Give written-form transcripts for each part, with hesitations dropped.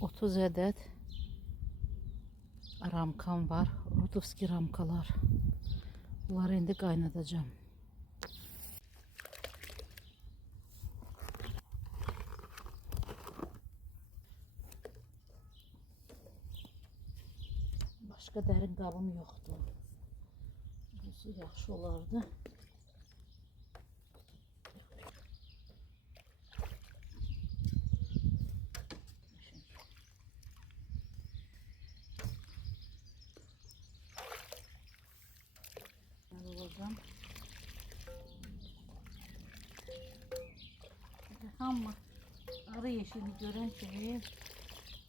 30 adet ramkam var. Rudovski ramkalar. Bunları indi qaynadacağım. Başka dərin qabım yoxdur. Bu su yaxşı olardı. Olacağım. Ama arı yeşili gören şey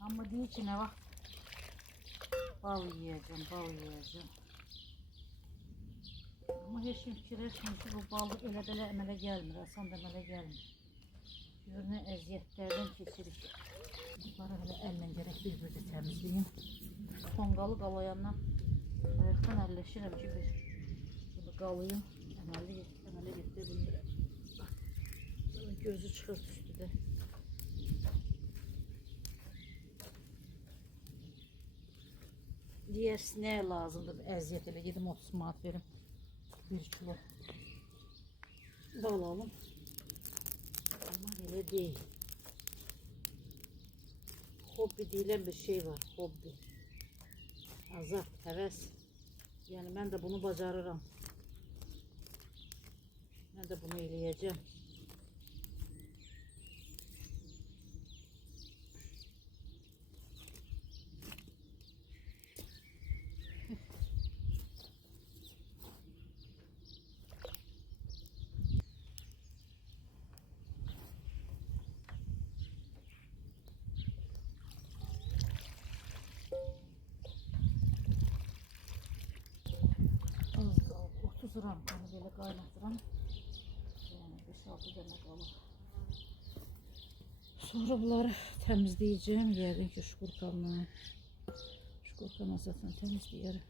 ama diye içine bak. Bal yiyeceğim, bal yiyeceğim. Ama heç kim fikirləşmir ki, bu balı elə belə əmələ gəlmir, asan da əmələ gəlmir. Görünə əziyyətlərdən keçirik. Bunları hələ əllə gərək bir-bir təmizləyim. Tonqalı qalayandan ayaqdan əlləşirəm ki, bunu qalayım, əmələ getirə bilmirəm. Gözü çıxır üstüdə. Diğer sineğe lazımdır əziyyət elə gedim 30 manat verim 1 kilo bal alım ama elə değil. Hobbi deyilən bir şey var, hobbi, azart, həvəs. Yani mən də bunu bacarıram, mən də bunu eləyəcəm. Az qalıb 30 ramkanı belə qaynatıram. Yəni 5-6 dənə qalıb. Sonra bunları təmizləyəcəm. Yəqin ki şkurkamla. Şkurkamla zaten təmizləyərəm.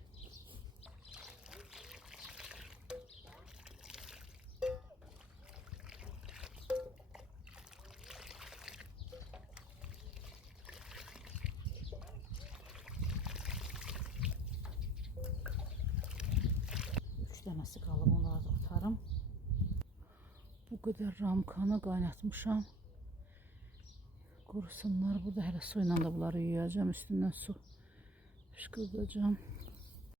Dənəsi qalıb, onları da atarım. Bu qədər ramkanı qaynatmışam. Qurusunlar. Burada hələ su ilə də bunları yuyacağım. Üstündən su fışqırdacağım.